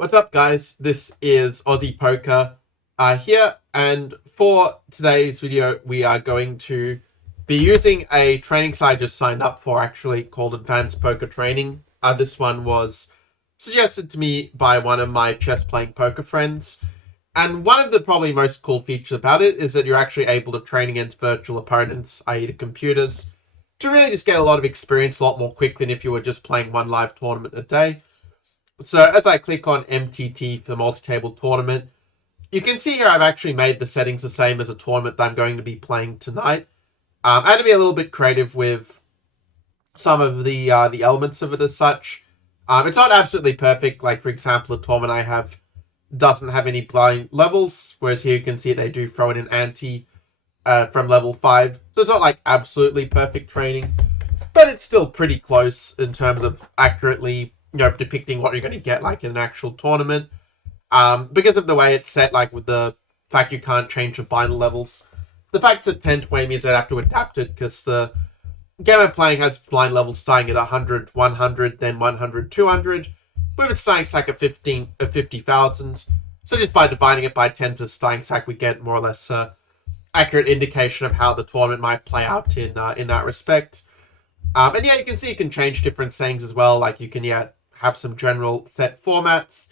What's up, guys? This is Aussie Poker here, and for today's video, we are going to be using a training site I just signed up for, actually, called AdvancedPokerTraining. This one was suggested to me by one of my chess-playing poker friends, and one of the probably most cool features about it is that you're actually able to train against virtual opponents, i.e. the computers, to really just get a lot of experience a lot more quickly than if you were just playing one live tournament a day. So as I click on MTT for the multi-table tournament, you can see here I've actually made the settings the same as a tournament that I'm going to be playing tonight. I had to be a little bit creative with some of the elements of it as such. It's not absolutely perfect. Like, for example, the tournament I have doesn't have any blind levels, whereas here you can see they do throw in an ante from level 5. So it's not like absolutely perfect training, but it's still pretty close in terms of accurately depicting what you're going to get like in an actual tournament. Because of the way it's set, like with the fact you can't change the final levels, the fact it's at 10-20 means I'd have to adapt it, because the game I'm playing has blind levels starting at 100, 100, then 100, 200, with its starting stack at 50,000. So just by dividing it by 10 for the starting stack, we get more or less an accurate indication of how the tournament might play out in that respect. And yeah, you can see you can change different settings as well. Like, you can have some general set formats.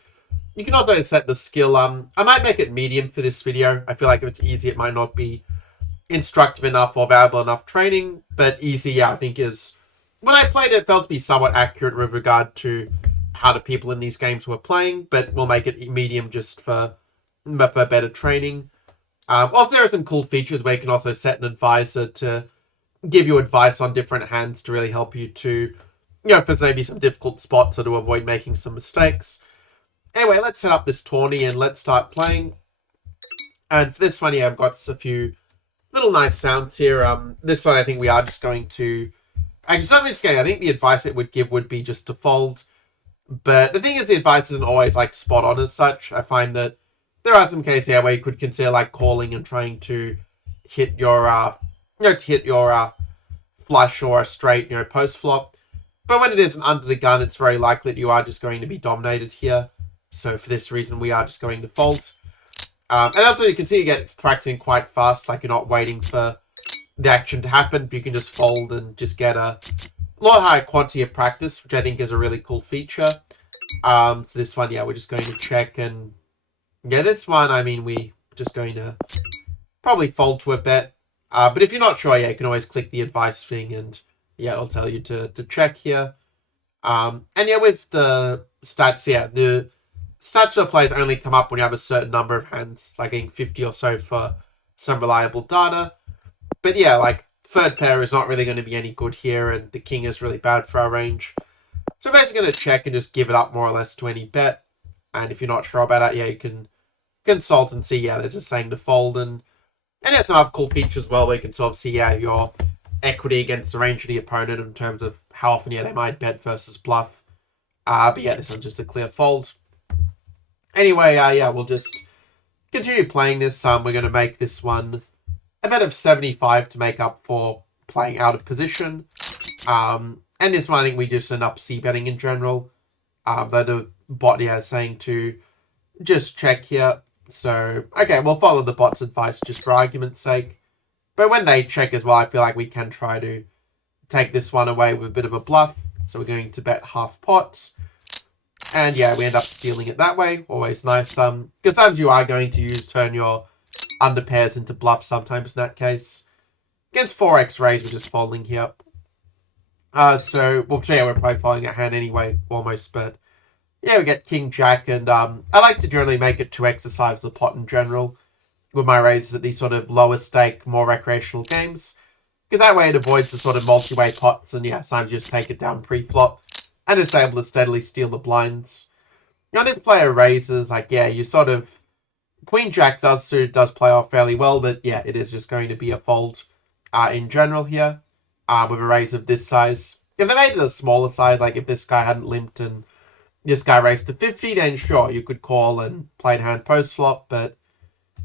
You can also set the skill. I might make it medium for this video. I feel like if it's easy, it might not be instructive enough or valuable enough training. But easy, I think is, when I played it, felt to be somewhat accurate with regard to how the people in these games were playing. But we'll make it medium just for better training. Also, there are some cool features where you can also set an advisor to give you advice on different hands to really help you to, if there's maybe some difficult spots or to avoid making some mistakes. Anyway, let's set up this tourney and let's start playing. And for this one, I've got a few little nice sounds here. This one, I think we are just going to, actually, something scary. I think the advice it would give would be just to fold. But the thing is, the advice isn't always like spot on as such. I find that there are some cases here where you could consider like calling and trying to hit your flush or a straight, post flop. But when it isn't under the gun, it's very likely that you are just going to be dominated here. So for this reason, we are just going to fold. And also, you can see you get practicing quite fast. Like, you're not waiting for the action to happen, but you can just fold and just get a lot higher quantity of practice, which I think is a really cool feature. So this one, we're just going to check. And this one, I mean, we're just going to probably fold to a bet. But if you're not sure, you can always click the advice thing and it'll tell you to check here. And with the stats, the stats for the players only come up when you have a certain number of hands, like I think 50 or so for some reliable data. But like, third pair is not really going to be any good here, and the king is really bad for our range. So we're basically going to check and just give it up more or less to any bet. And if you're not sure about it, you can consult and see, they're just saying to fold. And there's some other cool features as well, where you can sort of see, your equity against the range of the opponent in terms of how often, they might bet versus bluff. But this one's just a clear fold. Anyway, we'll just continue playing this. We're going to make this one a bet of 75 to make up for playing out of position. And this one, I think we just end up c-betting in general. Though the bot is saying to just check here. So, okay, we'll follow the bot's advice just for argument's sake. But when they check as well, I feel like we can try to take this one away with a bit of a bluff. So we're going to bet half pots. And we end up stealing it that way. Always nice. Because sometimes you are going to turn your under pairs into bluffs sometimes in that case. Against 4x raise, we're just folding here. So, we're probably folding a hand anyway, almost. But we get king jack, and I like to generally make it to exercise the pot in general with my raises at these sort of lower stake, more recreational games. Because that way it avoids the sort of multi-way pots, and sometimes you just take it down pre-flop. And it's able to steadily steal the blinds. This player raises, you sort of, queen jack does play off fairly well, but it is just going to be a fold in general here, with a raise of this size. If they made it a smaller size, like if this guy hadn't limped and this guy raised to 50, then sure, you could call and play hand post flop, but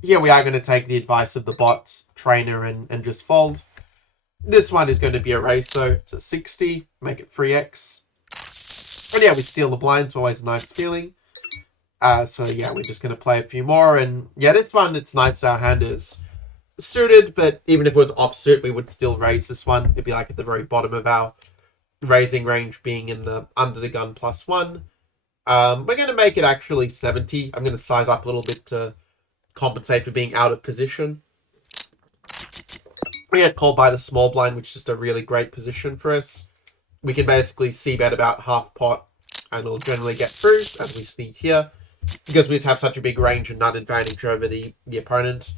here we are going to take the advice of the bot trainer and just fold. This one is going to be a raise, so it's a 60, make it 3x. And we steal the blinds, always a nice feeling. So yeah, we're just going to play a few more. And yeah, this one, it's nice our hand is suited, but even if it was offsuit, we would still raise this one. It'd be like at the very bottom of our raising range, being in the under the gun +1. We're going to make it actually 70. I'm going to size up a little bit to compensate for being out of position. We get called by the small blind, which is just a really great position for us. We can basically c-bet about half pot, and it'll generally get through, as we see here, because we just have such a big range and nut advantage over the opponent.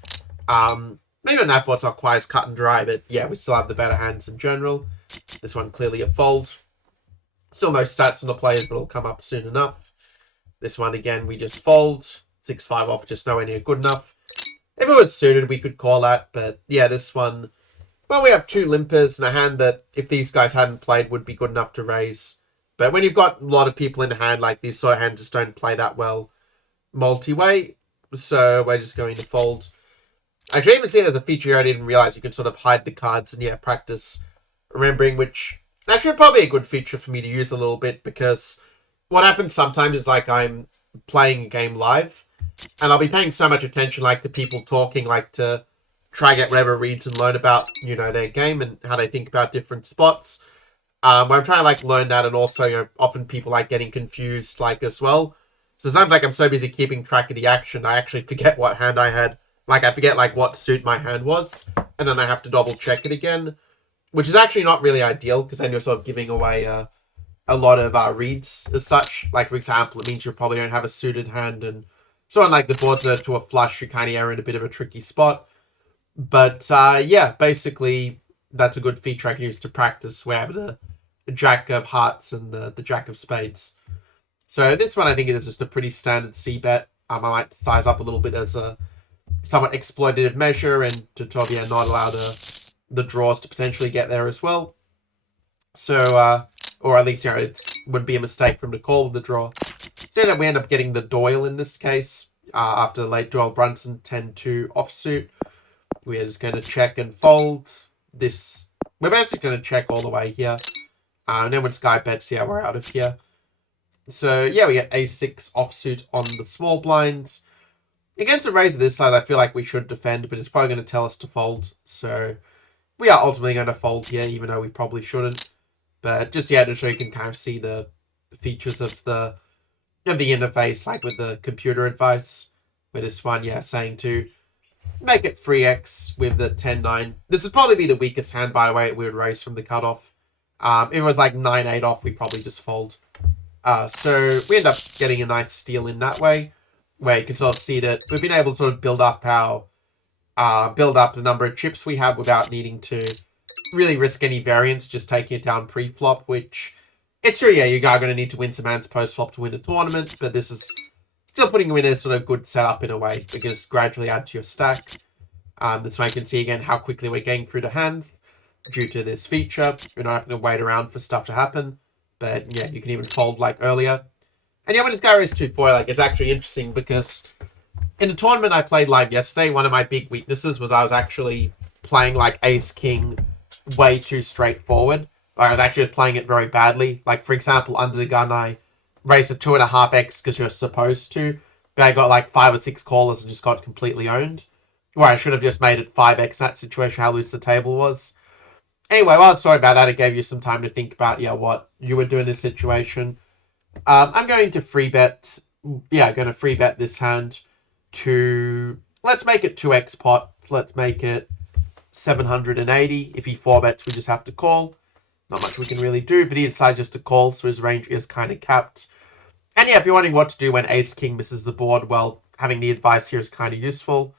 Maybe on that board it's not quite as cut and dry, but yeah, we still have the better hands in general. This one clearly a fold. Still no stats on the players, but it'll come up soon enough. This one, again, we just fold. 6-5 off, just nowhere near good enough. If it was suited, we could call that, but yeah, this one... Well, we have two limpers and a hand that, if these guys hadn't played, would be good enough to raise. But when you've got a lot of people in the hand, like these sort of hands just don't play that well multi-way. So we're just going to fold. Actually, even seeing it as a feature here, I didn't realize you could sort of hide the cards and, yeah, practice remembering, which actually probably a good feature for me to use a little bit, because what happens sometimes is, like, I'm playing a game live, and I'll be paying so much attention, like, to people talking, like, to try and get whatever reads and learn about, you know, their game and how they think about different spots. Where I'm trying to, like, learn that, and also, you know, often people, like, getting confused, like, as well. So sometimes, like, I'm so busy keeping track of the action, I actually forget what hand I had. Like, I forget, like, what suit my hand was, and then I have to double-check it again, which is actually not really ideal, because then you're sort of giving away a lot of reads as such. Like, for example, it means you probably don't have a suited hand, and so on, like, the board's to a flush, you kind of are in a bit of a tricky spot. But, yeah, basically, that's a good feature I can use to practice where I have the Jack of Hearts and the Jack of Spades. So this one, I think it is just a pretty standard C-bet. I might size up a little bit as a somewhat exploitative measure, and to yeah, not allow the draws to potentially get there as well. So, or at least, you know, it would be a mistake for him to call with the draw. So then we end up getting the Doyle in this case, after the late Doyle Brunson 10-2 offsuit. We are just going to check and fold this. We're basically going to check all the way here. And then when Sky bets, yeah, we're out of here. So, yeah, we get A6 offsuit on the small blind. Against a raise of this size, I feel like we should defend, but it's probably going to tell us to fold. So, we are ultimately going to fold here, even though we probably shouldn't. But just, yeah, just so you can kind of see the features of the interface, like with the computer advice. With this one, yeah, saying to make it 3x with the 10-9. This would probably be the weakest hand, by the way, we would raise from the cutoff. If it was like 9-8 off, we'd probably just fold. So we end up getting a nice steal in that way, where you can sort of see that we've been able to sort of build up the number of chips we have without needing to really risk any variance, just taking it down pre-flop, which it's true, yeah, you are going to need to win some hands post-flop to win a tournament, but this is still putting you in a sort of good setup in a way, because gradually add to your stack. This way you can see again how quickly we're getting through the hand due to this feature. We're not having to wait around for stuff to happen, but yeah, you can even fold like earlier. And yeah, when this guy raised 2-4, like, it's actually interesting because in the tournament I played live yesterday, one of my big weaknesses was I was actually playing like ace-king way too straightforward. Like, I was actually playing it very badly. Like, for example, under the gun, I raised a 2.5x because you're supposed to, but I got like 5 or 6 callers and just got completely owned. Where I should have just made it 5x in that situation, how loose the table was. Anyway, well, sorry about that. It gave you some time to think about, yeah, what you would do in this situation. I'm going to free bet. Yeah, going to free bet this hand to, let's make it 2x pot. So let's make it 780. If he 4-bets, we just have to call. Not much we can really do, but he decides just to call, so his range is kind of capped. And yeah, if you're wondering what to do when ace-king misses the board, well, having the advice here is kind of useful.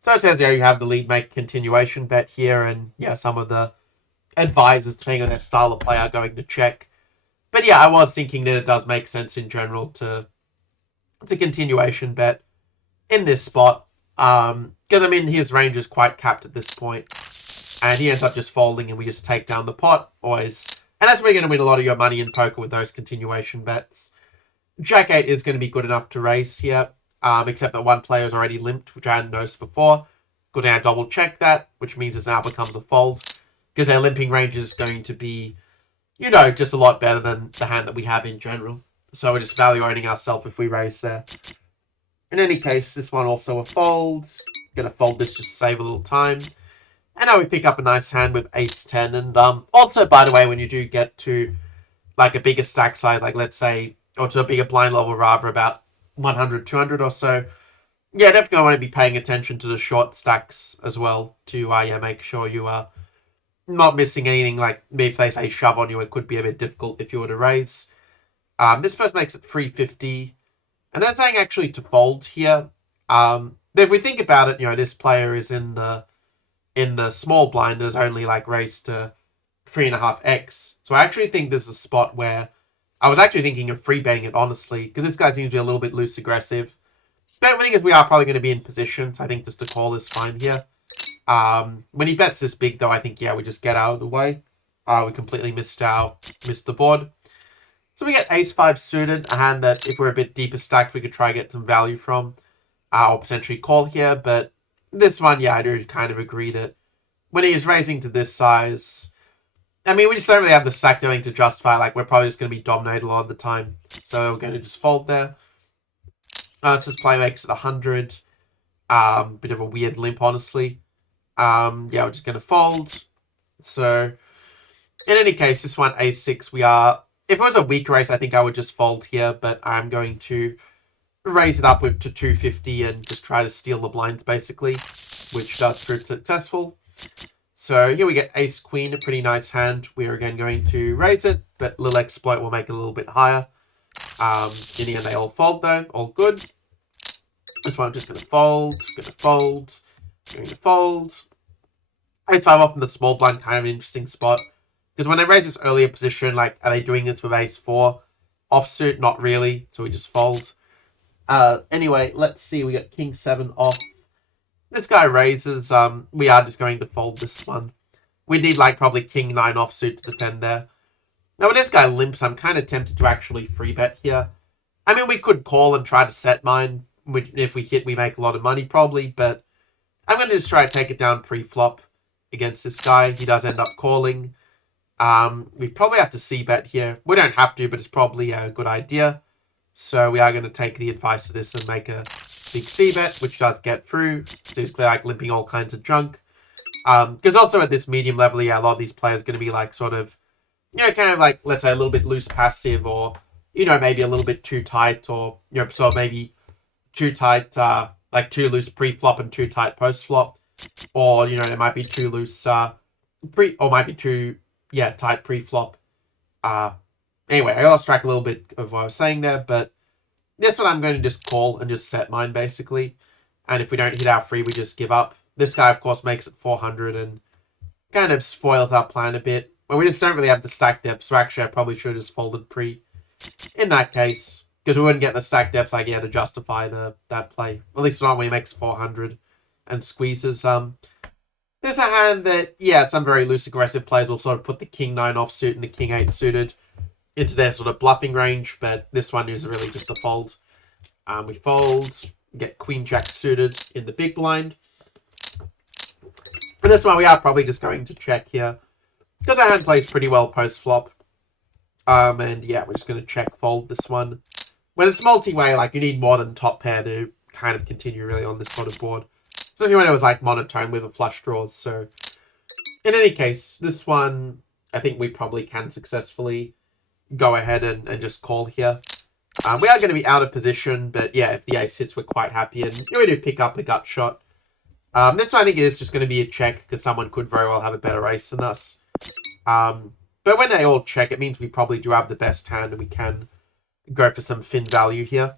So it says, yeah, you have the lead make continuation bet here, and yeah, some of the advisors, depending on their style of play, are going to check. But yeah, I was thinking that it does make sense in general to continuation bet in this spot. Because, I mean, his range is quite capped at this point. And he ends up just folding and we just take down the pot, always. And that's where you're going to win a lot of your money in poker with those continuation bets. Jack 8 is going to be good enough to raise here. Except that one player is already limped, which I hadn't noticed before. Good now double check that, which means it now becomes a fold. Because their limping range is going to be, you know, just a lot better than the hand that we have in general. So we're just value owning ourselves if we raise there. In any case, this one also a fold. Gonna fold this just to save a little time. And now we pick up a nice hand with ace-10. And also, by the way, when you do get to like a bigger stack size, like let's say, or to a bigger blind level rather, about 100, 200 or so, yeah, definitely want to be paying attention to the short stacks as well to make sure you are not missing anything. Like if they say shove on you, it could be a bit difficult if you were to raise. This first makes it 350. And they're saying actually to fold here. But if we think about it, this player is in the small blind, is only like raised to 3.5x. So I actually think this is a spot where I was actually thinking of free betting it, honestly, because this guy seems to be a little bit loose aggressive. But the thing is, we are probably going to be in position, so I think just a call is fine here. When he bets this big, though, I think, yeah, we just get out of the way. We completely missed the board. So we get ace-5 suited, a hand that if we're a bit deeper stacked, we could try to get some value from. Or potentially call here, but this one, yeah, I do kind of agree that when he is raising to this size, I mean, we just don't really have the stack doing to justify, like, we're probably just going to be dominated a lot of the time. So we're going to just fold there. So this play makes it 100. Bit of a weird limp, honestly. Yeah, we're just going to fold. So, in any case, this one, ace-6, we are... If it was a weak race, I think I would just fold here, but I'm going to raise it up to 250 and just try to steal the blinds, basically, which does prove successful. So here we get ace-queen, a pretty nice hand. We are again going to raise it, but little exploit will make it a little bit higher. In the end, they all fold, though. All good. This one I'm just going to fold, going to fold, going to fold. Ace-5 off in the small blind, kind of an interesting spot. Because when they raise this earlier position, like, are they doing this with ace-4 offsuit? Not really, so we just fold. Anyway, let's see. We got king-7 off. This guy raises. We are just going to fold this one. We need, like, probably king-9 offsuit to defend there. Now, when this guy limps, I'm kind of tempted to actually free bet here. I mean, we could call and try to set mine. If we hit, we make a lot of money, probably. But I'm going to just try to take it down pre-flop against this guy. He does end up calling. We probably have to c-bet here. We don't have to, but it's probably a good idea. So we are going to take the advice of this and make a big c-bet, which does get through. So it's like limping all kinds of junk. Because also at this medium level, yeah, a lot of these players are going to be like sort of, kind of like, let's say, a little bit loose passive, or, maybe a little bit too tight, or, so maybe too tight, like too loose pre-flop and too tight post-flop. Or, it might be too loose, or might be too, tight pre-flop. Anyway, I lost track a little bit of what I was saying there, but this one I'm going to just call and just set mine, basically. And if we don't hit our free, we just give up. This guy, of course, makes it 400 and kind of spoils our plan a bit. Well, we just don't really have the stack depth, so actually I probably should have just folded pre in that case. Because we wouldn't get the stack depth, like, to justify that play. At least not when he makes 400 and squeezes. There's a hand that, some very loose aggressive players will sort of put the king-9 offsuit and the king-8 suited into their sort of bluffing range, but this one is really just a fold. We fold, get queen-jack suited in the big blind. And that's why we are probably just going to check here. Because our hand plays pretty well post-flop. And yeah, we're just going to check fold this one. When it's multi-way, like, you need more than top pair to kind of continue really on this sort of board. So when it was like monotone with a flush draws. So in any case, this one, I think we probably can successfully go ahead and just call here. We are going to be out of position, but yeah, if the ace hits, we're quite happy. And we do pick up a gut shot. This one I think is just going to be a check, because someone could very well have a better ace than us. But when they all check, it means we probably do have the best hand, and we can go for some fin value here.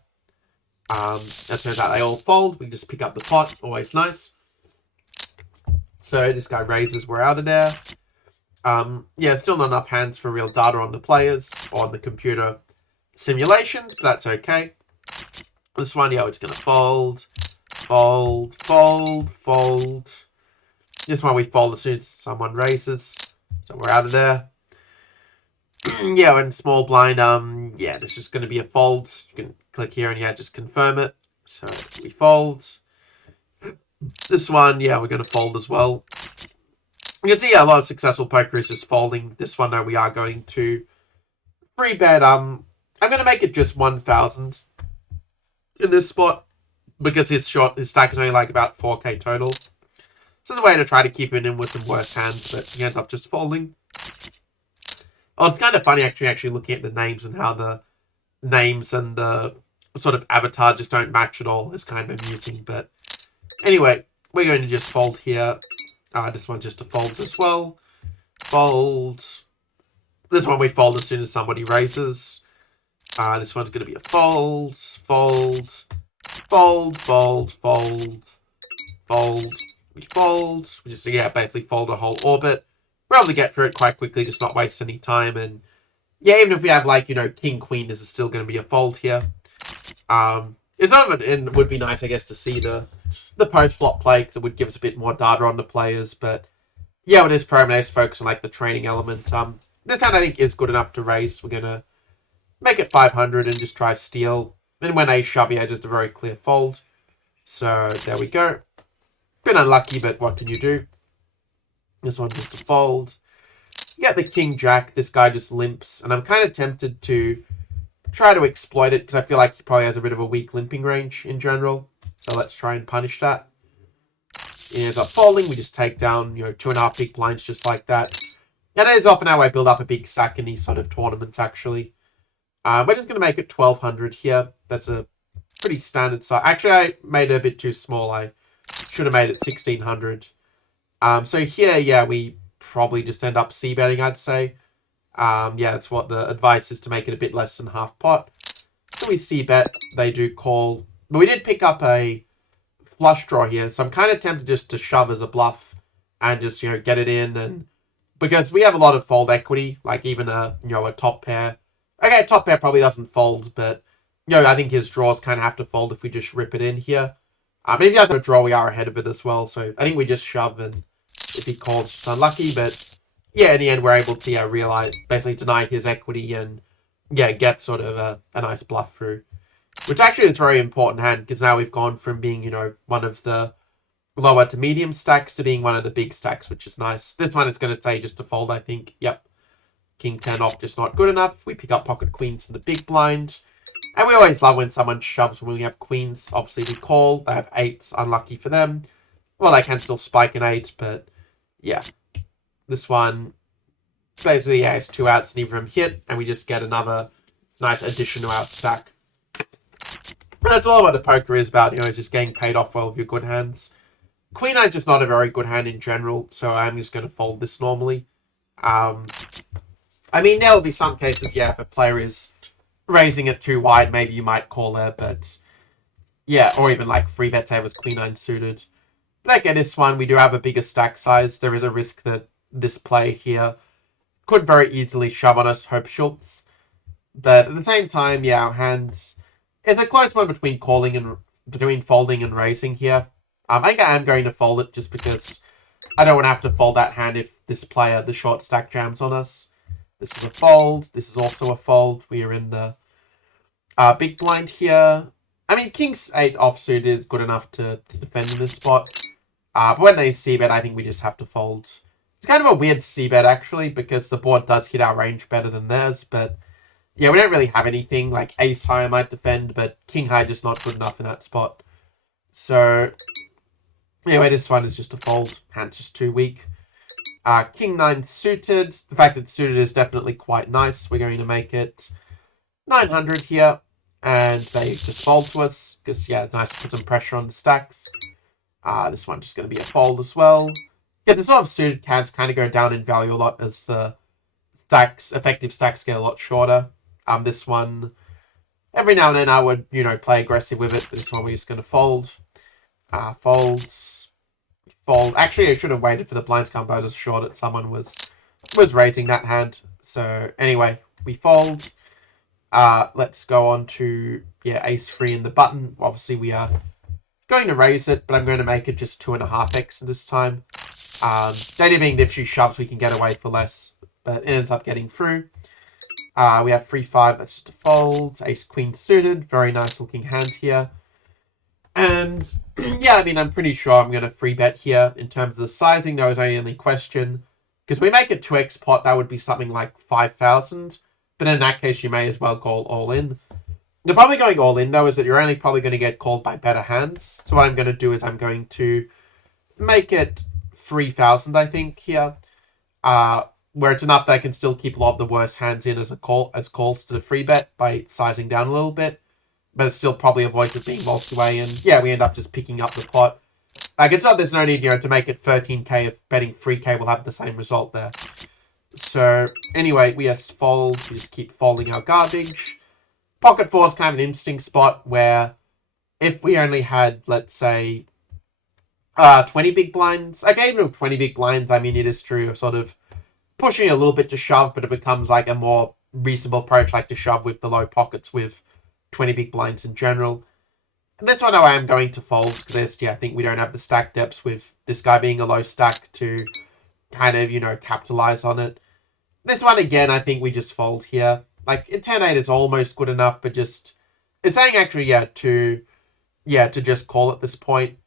That turns out they all fold. We just pick up the pot. Always nice. So this guy raises. We're out of there. Still not enough hands for real data on the players or on the computer simulations, but that's okay. This one, we're just going to fold. Fold, fold, fold. This one we fold as soon as someone raises. So we're out of there. And small blind, this is just going to be a fold. You can click here and just confirm it. So we fold. This one, we're going to fold as well. You can see a lot of successful poker is just folding. This one, though, we are going to free bet. I'm going to make it just 1,000 in this spot. because his stack is only like about 4k total. So it's a way to try to keep him in with some worse hands, but he ends up just folding. Oh, it's kind of funny actually looking at the names and how the names and the sort of avatar just don't match at all. It's kind of amusing, but anyway, we're going to just fold here. This one's just a fold as well. Fold. This one we fold as soon as somebody raises. This one's going to be a fold, fold, fold, fold, fold, fold. We fold. We just, yeah, basically fold a whole orbit. We're able to get through it quite quickly, just not waste any time. And yeah, even if we have like, you know, king, queen, this is still going to be a fold here. It's over, and it would be nice, I guess, to see the post-flop play, because it would give us a bit more data on the players. But yeah, with this program, let's focus on like the training element. This hand I think is good enough to raise. We're going to make it 500 and just try steal. And when ace shove, yeah, just a very clear fold. So there we go. Been unlucky, but what can you do? This one just a fold. You get the king jack. This guy just limps, and I'm kind of tempted to try to exploit it because I feel like he probably has a bit of a weak limping range in general. So let's try and punish that. He ends up folding. We just take down, you know, 2.5 big blinds just like that. And it is often how I build up a big stack in these sort of tournaments, actually. We're just going to make it 1200 here. That's a pretty standard size. Actually, I made it a bit too small. I should have made it 1600. So here, yeah, we probably just end up c-betting, I'd say. Yeah, that's what the advice is, to make it a bit less than half pot. So we c-bet, they do call. But we did pick up a flush draw here, so I'm kind of tempted just to shove as a bluff and just, you know, get it in. And because we have a lot of fold equity, like even a, you know, a top pair. Okay, top pair probably doesn't fold, but, you know, I think his draws kind of have to fold if we just rip it in here. If he has a draw, we are ahead of it as well, so I think we just shove, and if he calls, it's unlucky, but yeah, in the end, we're able to, yeah, realize, basically deny his equity and, yeah, get sort of a nice bluff through. Which actually is a very important hand, because now we've gone from being, you know, one of the lower to medium stacks to being one of the big stacks, which is nice. This one is going to say just to fold, I think. Yep. King 10 off, just not good enough. We pick up pocket queens in the big blind. And we always love when someone shoves when we have queens. Obviously, we call. They have 8s. Unlucky for them. Well, they can still spike an 8, but yeah. This one, basically, yeah, it's 2 outs, neither of them hit. And we just get another nice addition to our stack. And that's all what the poker is about, you know, just getting paid off well with your good hands. Queen 9's just not a very good hand in general, so I'm just going to fold this normally. I mean, there will be some cases, yeah, if a player is raising it too wide, maybe you might call there, but yeah, or even like free bet tables, Queen 9 suited. But again, this one, we do have a bigger stack size. There is a risk that this play here could very easily shove on us, Hope Schultz. But at the same time, yeah, our hands, it's a close one between folding and raising here. I think I am going to fold it just because I don't want to have to fold that hand if this player, the short stack, jams on us. This is a fold. This is also a fold. We are in the big blind here. I mean, King's 8 offsuit is good enough to defend in this spot. But when they c-bet, I think we just have to fold. It's kind of a weird c-bet, actually, because the board does hit our range better than theirs. But yeah, we don't really have anything. Like ace high I might defend, but king high just not good enough in that spot. So anyway, this one is just a fold. Hand's just too weak. King 9 suited. The fact it's suited is definitely quite nice. We're going to make it 900 here. And they just fold to us. Because, yeah, it's nice to put some pressure on the stacks. This one's just going to be a fold as well. Because the sort of suited cards kind of go down in value a lot as the effective stacks get a lot shorter. This one, every now and then I would, you know, play aggressive with it. But this one we're just going to fold. Folds. Fold. Actually, I should have waited for the blinds come by. I was sure that someone was raising that hand. So anyway, we fold. Let's go on to, yeah, ace free in the button. Obviously, we are going to raise it, but I'm going to make it just 2.5x this time. The idea being that if she shoves, we can get away for less, but it ends up getting through. We have 3-5. That's just a fold. Ace queen suited. Very nice looking hand here. And yeah, I mean, I'm pretty sure I'm going to free bet here. In terms of the sizing, that was the only question. Because we make a 2x pot, that would be something like 5,000. But in that case, you may as well go all in. The problem going all in, though, is that you're only probably going to get called by better hands. So what I'm going to do is I'm going to make it 3,000, I think, here. Where it's enough that I can still keep a lot of the worst hands in as calls to the free bet by sizing down a little bit. But it still probably avoids it being multi-way. And yeah, we end up just picking up the pot. Like, it's not, there's no need, to make it 13k if betting 3k will have the same result there. So, anyway, we just fold. We just keep folding our garbage. Pocket 4 is kind of an interesting spot where if we only had, let's say, 20 big blinds. Okay, even with 20 big blinds, I mean, it is true, sort of pushing a little bit to shove, but it becomes like a more reasonable approach, like to shove with the low pockets with 20 big blinds in general. And this one I am going to fold, because I think we don't have the stack depths with this guy being a low stack to kind of, capitalize on it. This one, again, I think we just fold here. Like, 10-8 is almost good enough, but just... It's saying, actually, to just call at this point.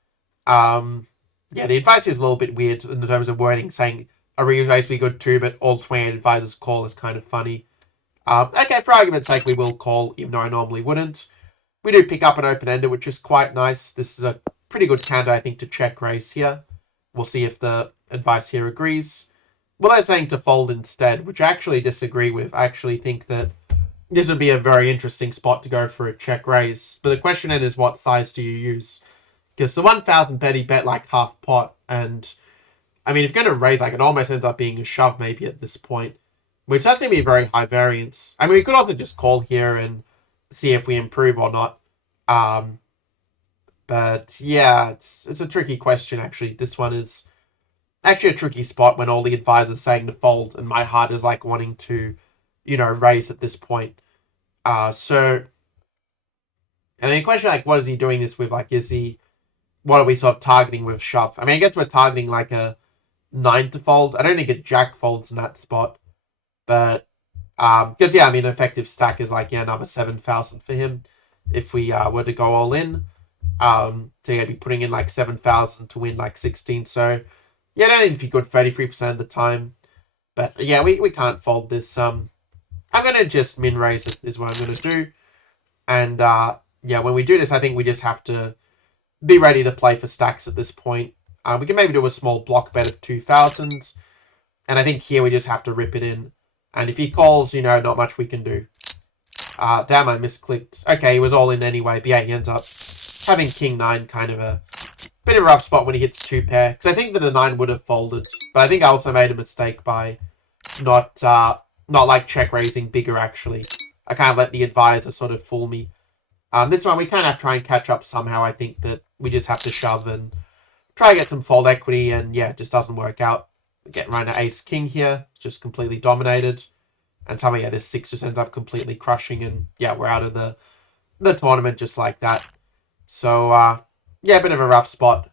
The advice is a little bit weird in terms of wording, saying a re-raise we good too, but all 28 advisors call is kind of funny. Okay, for argument's sake, we will call, even though I normally wouldn't. We do pick up an open-ender, which is quite nice. This is a pretty good counter, I think, to check raise here. We'll see if the advice here agrees. Well, they're saying to fold instead, which I actually disagree with. I actually think that this would be a very interesting spot to go for a check raise. But the question then is, what size do you use? Because the 1,000 bet, he bet like half pot. And, I mean, if you're going to raise, like, it almost ends up being a shove maybe at this point. Which does seem to be a very high variance. I mean, we could also just call here and see if we improve or not. But, yeah, it's a tricky question, actually. This one is actually a tricky spot when all the advisors saying to fold, and my heart is like wanting to, raise at this point. And the question, like, what is he doing this with? Like, what are we sort of targeting with shove? I mean, I guess we're targeting like a 9 to fold. I don't think a jack folds in that spot. But, because, effective stack is like, another 7,000 for him if we were to go all in. So you'd be putting in like 7,000 to win like 16. So, yeah, I don't think it'd be good 33% of the time. But, yeah, we can't fold this. I'm going to just min raise it is what I'm going to do. And, when we do this, I think we just have to be ready to play for stacks at this point. We can maybe do a small block bet of 2,000. And I think here we just have to rip it in. And if he calls, not much we can do. Damn, I misclicked. Okay, he was all in anyway. But yeah, he ends up having king 9, kind of a bit of a rough spot when he hits 2 pair. Because I think that the 9 would have folded. But I think I also made a mistake by not like check raising bigger, actually. I can't let the advisor sort of fool me. This one, we kind of have to try and catch up somehow. I think that we just have to shove and try to get some fold equity. And yeah, it just doesn't work out. We get right to ace-king here. Just completely dominated. And somehow, this 6 just ends up completely crushing. And yeah, we're out of the tournament just like that. So, a bit of a rough spot.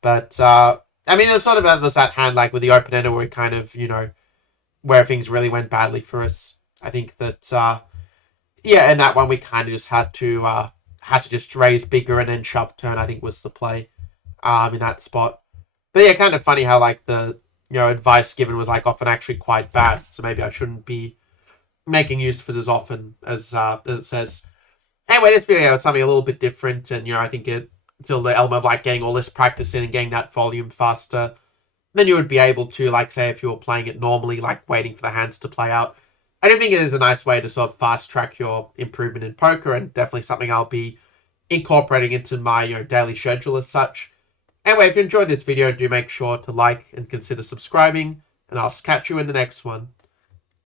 But, it's sort of that hand, like, with the open-ender where we kind of, where things really went badly for us. I think that, in that one, we kind of just had to just raise bigger and then shove turn, I think was the play, in that spot. But yeah, kind of funny how, like, the, advice given was, like, often actually quite bad. So maybe I shouldn't be making use of it as often as it says. Anyway, this video is something a little bit different, and, I think until the element of, like, getting all this practice in and getting that volume faster, then you would be able to, like, say, if you were playing it normally, like, waiting for the hands to play out. I do think it is a nice way to sort of fast-track your improvement in poker, and definitely something I'll be incorporating into my, daily schedule as such. Anyway, if you enjoyed this video, do make sure to like and consider subscribing, and I'll catch you in the next one.